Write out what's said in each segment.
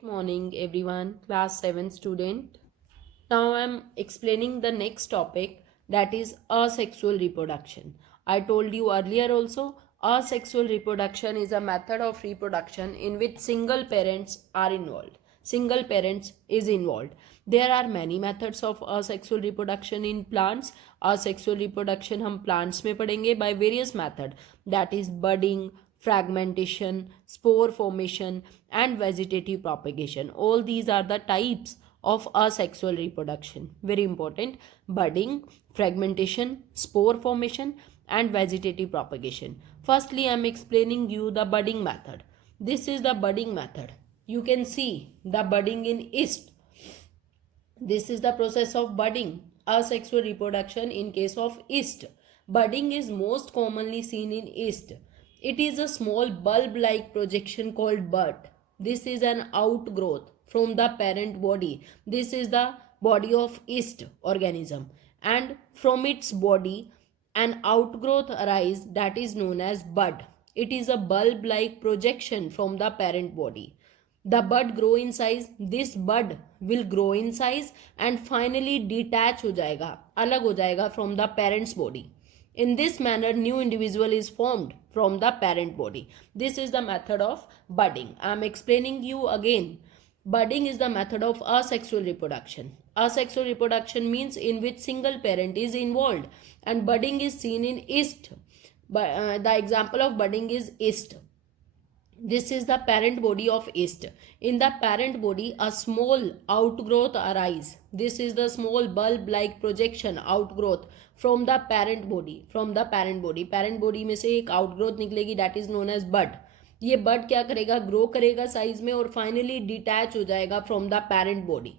Good morning everyone, class 7 student. Now I am explaining the next topic, that is asexual reproduction. I told you earlier also, asexual reproduction is a method of reproduction in which single parents are involved. Single parents is involved. There are many methods of asexual reproduction in plants. Asexual reproduction हम plants में पढ़ेंगे by various method, that is budding, fragmentation, spore formation and vegetative propagation. All these are the types of asexual reproduction. Very important: budding, fragmentation, spore formation and vegetative propagation. Firstly, I am explaining you the budding method. This is the budding method. You can see the budding in yeast. This is the process of budding, asexual reproduction in case of yeast. Budding is most commonly seen in yeast. It is a small bulb-like projection called bud. This is an outgrowth from the parent body. This is the body of yeast organism, and from its body an outgrowth arises that is known as bud. It is a bulb-like projection from the parent body. The bud grow in size. This bud will grow in size and finally detach हो जाएगा, अलग हो जाएगा from the parent's body. In this manner, new individual is formed from the parent body. This is the method of budding. I am explaining you again. Budding is the method of asexual reproduction. Asexual reproduction means in which single parent is involved, and budding is seen in yeast. The example of budding is yeast. This is the parent body of yeast. In the parent body, a small outgrowth arises. This is the small bulb-like projection, outgrowth from the parent body. From the parent body. Parent body में से एक outgrowth निकलेगी, that is known as bud. ये bud क्या करेगा? Grow करेगा size में और finally detach हो जाएगा from the parent body.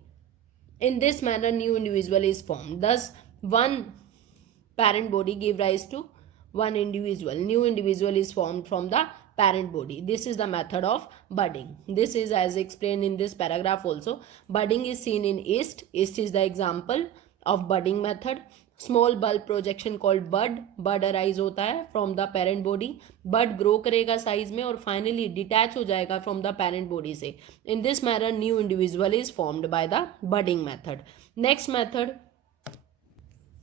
In this manner, new individual is formed. Thus, one parent body give rise to one individual. New individual is formed from the parent body. This is the method of budding. This is as explained in this paragraph also. Budding is seen in yeast. Yeast is the example of budding method. Small bulb projection called bud. Bud arise होता है from the parent body. Bud grow करेगा size में और finally detach हो जाएगा from the parent body से. In this manner, new individual is formed by the budding method. Next method,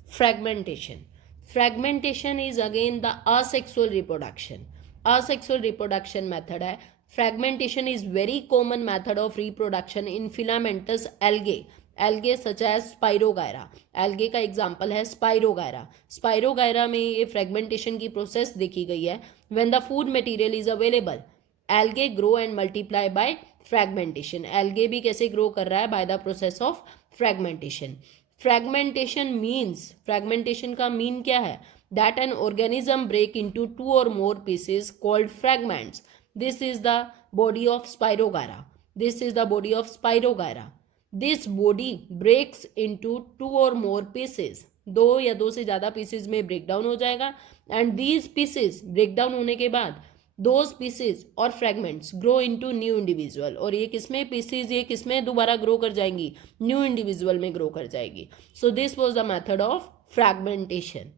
fragmentation. Fragmentation is again the asexual reproduction. Asexual reproduction method है. Fragmentation is very common method of reproduction in filamentous algae. Algae such as Spirogyra. Algae का example है Spirogyra. Spirogyra में ये fragmentation की process देखी गई है. When the food material is available, algae grow and multiply by fragmentation. Algae भी कैसे grow कर रहा है? By the process of fragmentation. Fragmentation means, fragmentation का mean क्या है? That an organism break into two or more pieces called fragments. This is the body of Spirogyra. This is the body of Spirogyra. This body breaks into two or more pieces. दो या दो से ज़्यादा pieces में break down हो जाएगा, and these pieces break down होने के बाद those pieces और fragments grow into new individual. और ये किसमें pieces, ये किसमें दोबारा grow कर जाएंगी? New individual में grow कर जाएगी. So this was the method of fragmentation.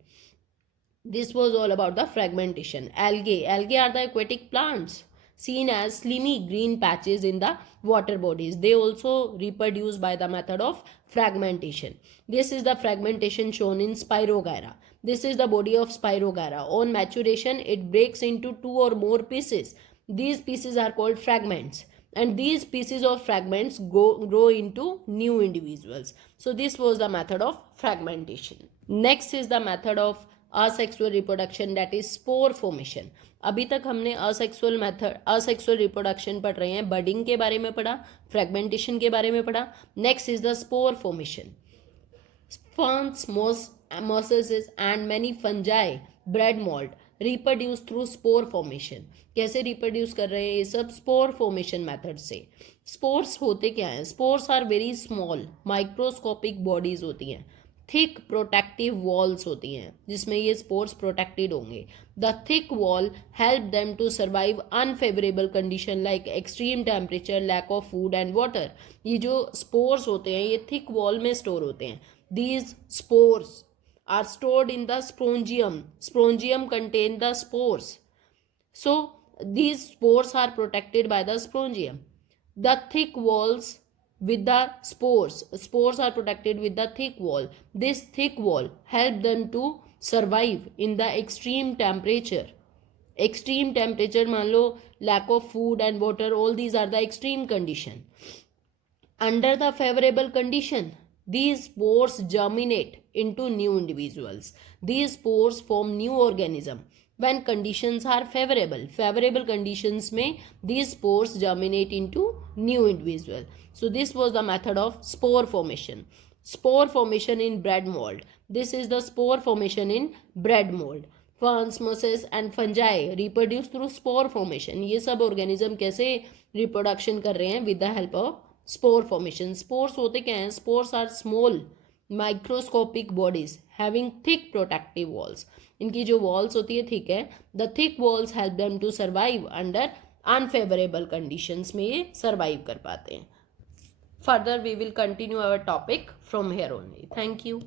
This was all about the fragmentation. Algae. Algae are the aquatic plants seen as slimy green patches in the water bodies. They also reproduce by the method of fragmentation. This is the fragmentation shown in Spirogyra. This is the body of Spirogyra. On maturation, it breaks into two or more pieces. These pieces are called fragments, and these pieces of fragments grow into new individuals. So this was the method of fragmentation. Next is the method of asexual reproduction, that is spore formation. अभी तक हमने asexual method, asexual reproduction पढ़ रहे हैं. budding के बारे में पढ़ा, fragmentation के बारे में पढ़ा. Next is the spore formation. Ferns, mosses and many fungi, bread mold reproduce through spore formation. कैसे reproduce कर रहे हैं ये सब? spore formation method से. spores होते क्या हैं? spores are very small, microscopic bodies होती हैं. थिक प्रोटेक्टिव वॉल्स होती हैं जिसमें ये स्पोर्स प्रोटेक्टेड होंगे. The thick wall help them to survive unfavourable condition like extreme temperature, lack of food and water. ये जो स्पोर्स होते हैं ये थिक वॉल में स्टोर होते हैं. These spores are stored in the sporangium. Sporangium contain the spores. So these spores are protected by the spongium. the thick walls with the spores are protected with the thick wall. This thick wall help them to survive in the extreme temperature मान लो lack of food and water, all these are the extreme condition. Under the favorable condition, these spores germinate into new individuals. These spores form new organism. When conditions are favorable conditions may these spores germinate into new individual. So this was the method of spore formation. Spore formation in bread mold. This is the spore formation in bread mold. Ferns, mosses and fungi reproduce through spore formation. ये सब organism कैसे reproduction कर रहे हैं with the help of spore formation. Spores होते क्या हैं? Spores are small microscopic bodies having thick protective walls. इनकी जो वॉल्स होती है थिक है. The thick walls help them to survive under unfavourable conditions में ये सर्वाइव कर पाते हैं. Further we will continue our topic from here only. Thank you.